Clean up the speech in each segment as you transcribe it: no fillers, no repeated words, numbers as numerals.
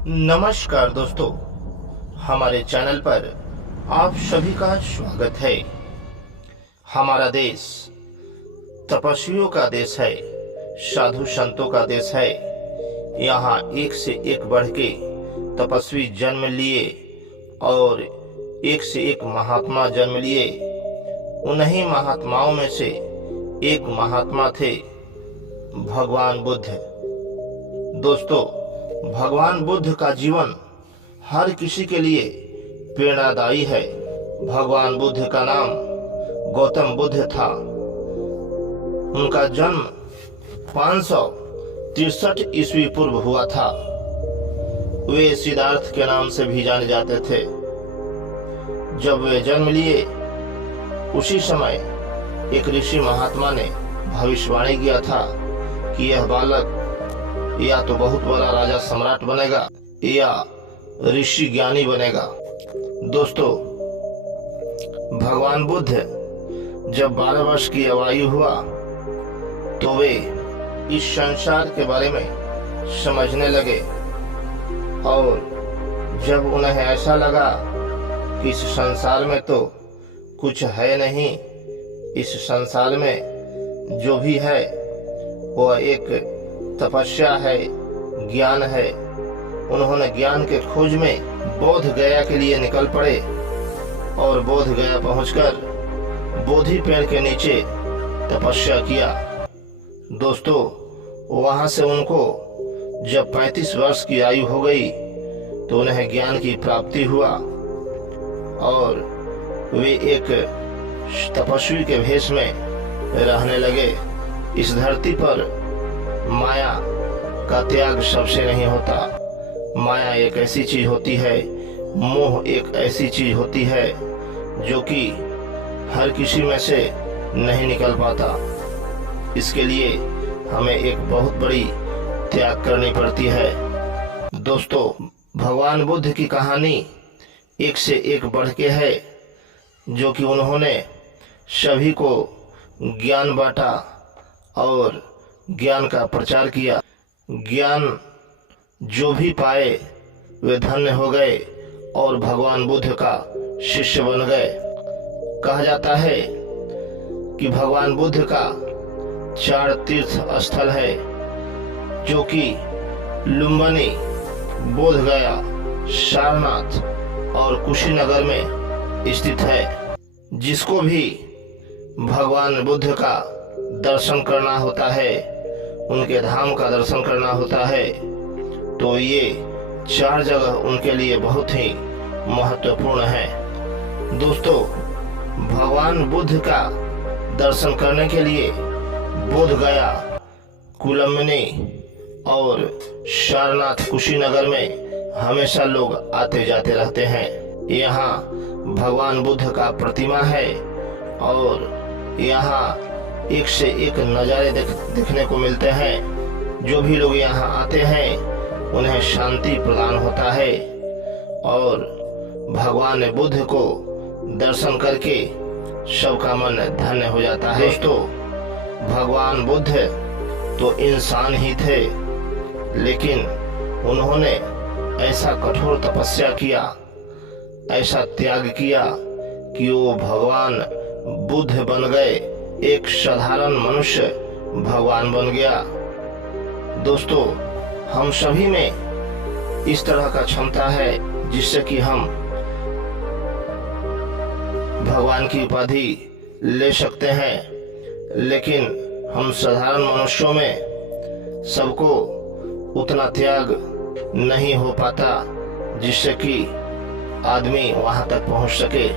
नमस्कार दोस्तों, हमारे चैनल पर आप सभी का स्वागत है। हमारा देश तपस्वियों का देश है, साधु संतों का देश है। यहाँ एक से एक बढ़ के तपस्वी जन्म लिए और एक से एक महात्मा जन्म लिए। उन्हीं महात्माओं में से एक महात्मा थे भगवान बुद्ध। दोस्तों, भगवान बुद्ध का जीवन हर किसी के लिए प्रेरणादायी है। भगवान बुद्ध का नाम गौतम बुद्ध था। उनका जन्म 563 ईस्वी पूर्व हुआ था। वे सिद्धार्थ के नाम से भी जाने जाते थे। जब वे जन्म लिए उसी समय एक ऋषि महात्मा ने भविष्यवाणी किया था कि यह बालक या तो बहुत बड़ा राजा सम्राट बनेगा या ऋषि ज्ञानी बनेगा। दोस्तों, भगवान बुद्ध जब 12 वर्ष की आयु हुआ तो वे इस संसार के बारे में समझने लगे और जब उन्हें ऐसा लगा कि इस संसार में तो कुछ है नहीं, इस संसार में जो भी है वह एक तपस्या है, ज्ञान है। उन्होंने ज्ञान के खोज में बोध गया के लिए निकल पड़े और बोध गया पहुंचकर बोधि पेड़ के नीचे तपस्या किया। दोस्तों, वहां से उनको जब 35 वर्ष की आयु हो गई तो उन्हें ज्ञान की प्राप्ति हुआ और वे एक तपस्वी के भेष में रहने लगे। इस धरती पर माया का त्याग सबसे नहीं होता। माया एक ऐसी चीज होती है, मोह एक ऐसी चीज होती है जो कि हर किसी में से नहीं निकल पाता। इसके लिए हमें एक बहुत बड़ी त्याग करनी पड़ती है। दोस्तों, भगवान बुद्ध की कहानी एक से एक बढ़ के है, जो कि उन्होंने सभी को ज्ञान बांटा और ज्ञान का प्रचार किया। ज्ञान जो भी पाए वे धन्य हो गए और भगवान बुद्ध का शिष्य बन गए। कहा जाता है कि भगवान बुद्ध का 4 तीर्थ स्थल है, जो कि लुम्बिनी, बोधगया, सारनाथ और कुशीनगर में स्थित है। जिसको भी भगवान बुद्ध का दर्शन करना होता है, उनके धाम का दर्शन करना होता है, तो ये 4 जगह उनके लिए बहुत ही महत्वपूर्ण है। दोस्तों, भगवान बुद्ध का दर्शन करने के लिए बोधगया, कुलमनी और सारनाथ, कुशीनगर में हमेशा लोग आते जाते रहते हैं। यहाँ भगवान बुद्ध का प्रतिमा है और यहाँ एक से एक नज़ारे देखने को मिलते हैं। जो भी लोग यहाँ आते हैं उन्हें शांति प्रदान होता है और भगवान बुद्ध को दर्शन करके सबका मन धन्य हो जाता है। दोस्तों, भगवान बुद्ध तो इंसान ही थे, लेकिन उन्होंने ऐसा कठोर तपस्या किया, ऐसा त्याग किया कि वो भगवान बुद्ध बन गए। एक साधारण मनुष्य भगवान बन गया। दोस्तों, हम सभी में इस तरह का क्षमता है जिससे कि हम भगवान की उपाधि ले सकते हैं, लेकिन हम साधारण मनुष्यों में सबको उतना त्याग नहीं हो पाता जिससे कि आदमी वहां तक पहुंच सके।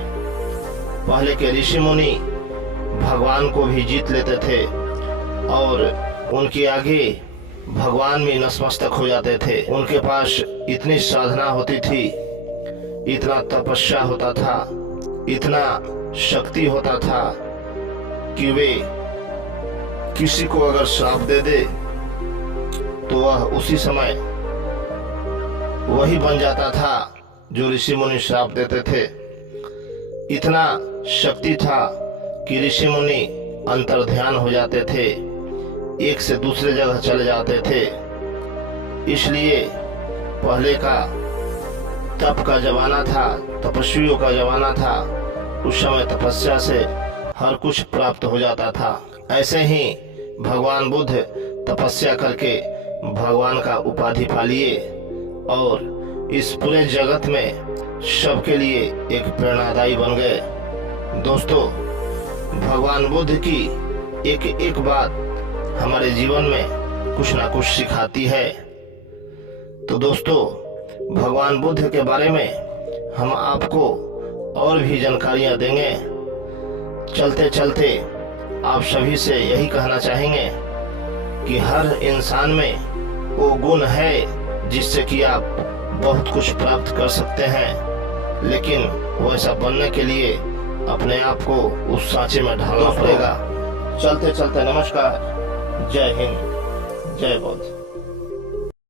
पहले के ऋषि मुनि भगवान को भी जीत लेते थे और उनके आगे भगवान भी नतमस्तक हो जाते थे। उनके पास इतनी साधना होती थी, इतना तपस्या होता था, इतना शक्ति होता था कि वे किसी को अगर श्राप दे दे तो वह उसी समय वही बन जाता था जो ऋषि मुनि श्राप देते थे। इतना शक्ति था कि ऋषि मुनि अंतर ध्यान हो जाते थे, एक से दूसरे जगह चले जाते थे। इसलिए पहले का तप का जमाना था, तपस्वियों का जमाना था। उस समय तपस्या से हर कुछ प्राप्त हो जाता था। ऐसे ही भगवान बुद्ध तपस्या करके भगवान का उपाधि पा लिए और इस पूरे जगत में सबके लिए एक प्रेरणादायी बन गए। दोस्तों, भगवान बुद्ध की एक एक बात हमारे जीवन में कुछ ना कुछ सिखाती है। तो दोस्तों, भगवान बुद्ध के बारे में हम आपको और भी जानकारियां देंगे। चलते चलते आप सभी से यही कहना चाहेंगे कि हर इंसान में वो गुण है जिससे कि आप बहुत कुछ प्राप्त कर सकते हैं, लेकिन वैसा बनने के लिए अपने आप को उस सांचे में ढालना पड़ेगा। चलते चलते नमस्कार। जय हिंद, जय बौद्ध।